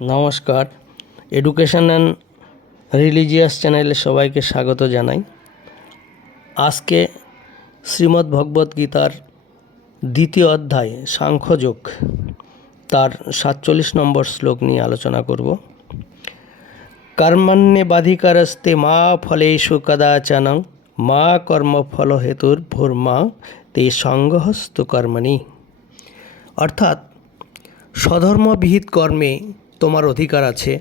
নমস্কার, education and religious চ্যানেলে সবাইকে স্বাগত জানাই। আজকে শ্রীমদ্ ভগবদ গীতার দ্বিতীয় অধ্যায় সাংখ্যযোগ তার 47 নম্বর শ্লোক নিয়ে আলোচনা করব। কর্মণ্যেবাধিকারস্তে মা ফলেষু কদাচন মা কর্মফল হেতুর্ভুর্মা তে সঙ্গহস্তু কর্মণি। অর্থাৎ স্বধর্মবিহিত কর্মে তোমার অধিকার আছে,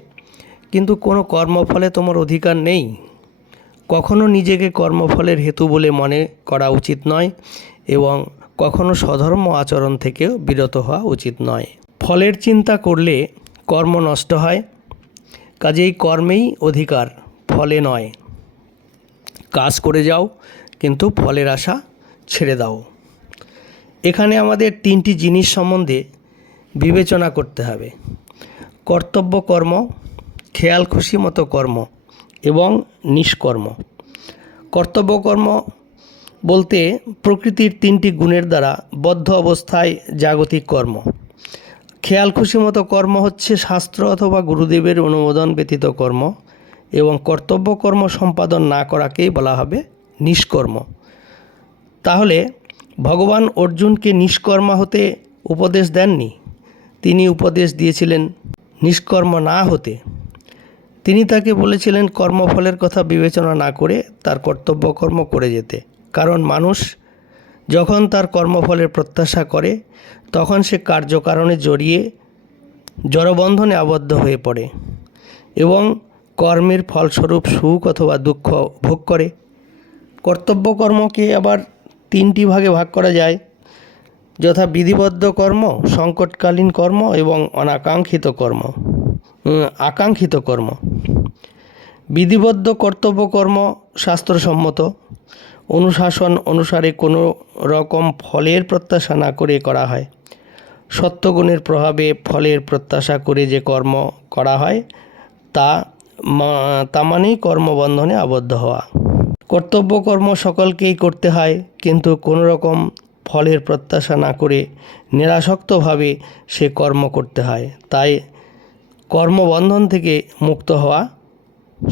কিন্তু কোনো কর্মফলে তোমার অধিকার নেই। কখনো নিজেকে কর্মফলের হেতু বলে মনে করা উচিত নয় এবং কখনো স্বধর্ম আচরণ থেকেও বিরত হওয়া উচিত নয়। ফলের চিন্তা করলে কর্ম নষ্ট হয়, কাজেই কর্মেই অধিকার, ফলে নয়। কাজ করে যাও, কিন্তু ফলের আশা ছেড়ে দাও। এখানে আমাদের তিনটি জিনিস সম্বন্ধে বিবেচনা করতে হবে: কর্তব্য কর্ম, খেয়াল খুশি মতো কর্ম এবং নিষ্কর্ম। কর্তব্য কর্ম বলতে প্রকৃতির তিনটি গুণের দ্বারা বদ্ধ অবস্থায় জাগতিক কর্ম। খেয়াল খুশি মতো কর্ম হচ্ছে শাস্ত্র অথবা গুরুদেবের অনুমোদন ব্যতীত কর্ম, এবং কর্তব্য কর্ম সম্পাদন না করাকেই বলা হবে নিষ্কর্ম। তাহলে ভগবান অর্জুনকে নিষ্কর্মা হতে উপদেশ দেননি, তিনি উপদেশ দিয়েছিলেন নিষ্কর্ম না হতে। তিনি তাকে বলেছিলেন কর্মফলের কথা বিবেচনা না করে তার কর্তব্য কর্ম করে যেতে। কারণ মানুষ যখন তার কর্মফলের প্রত্যাশা করে, তখন সে কার্যকারণে জড়িয়ে জড়বন্ধনে আবদ্ধ হয়ে পড়ে এবং কর্মের ফলস্বরূপ সুখ অথবা দুঃখ ভোগ করে। কর্তব্য কর্মকে আবার তিনটি ভাগে ভাগ করা যায়, যথা বিধিবদ্ধ কর্ম, সংকটকালীন কর্ম এবং আকাঙ্ক্ষিত কর্ম। বিধিবদ্ধ কর্তব্য কর্ম শাস্ত্রসম্মত, অনুশাসন অনুসারে কোনো রকম ফলের প্রত্যাশা না করে করা হয়। সত্যগুণের প্রভাবে ফলের প্রত্যাশা করে যে কর্ম করা হয় তা মানেই কর্মবন্ধনে আবদ্ধ হওয়া। কর্তব্য কর্ম সকলকেই করতে হয়, কিন্তু কোনো রকম ফলের প্রত্যাশা না করে নিরাসক্তভাবে সে কর্ম করতে হয়। তাই কর্মবন্ধন থেকে মুক্ত হওয়া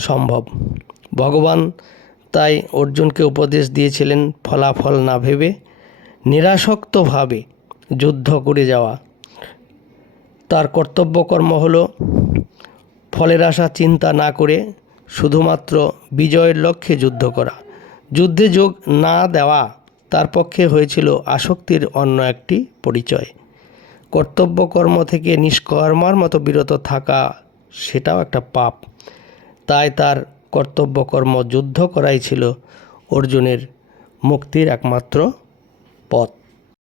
সম্ভব। ভগবান তাই অর্জুনকে উপদেশ দিয়েছিলেন ফলাফল না ভেবে নিরাসক্তভাবে যুদ্ধ করে যাওয়া। তার কর্তব্য কর্ম হলো ফলের আশা চিন্তা না করে শুধুমাত্র বিজয়ের লক্ষ্যে যুদ্ধ করা। যুদ্ধে যোগ না দেওয়া তার পক্ষে হয়েছিল আসক্তির অন্য একটি পরিচয়। কর্তব্য কর্ম থেকে নিষ্কর্মার মতো বিরত থাকা, সেটাও একটা পাপ। তাই তার কর্তব্য কর্ম যুদ্ধ করাই ছিল অর্জুনের মুক্তির একমাত্র পথ।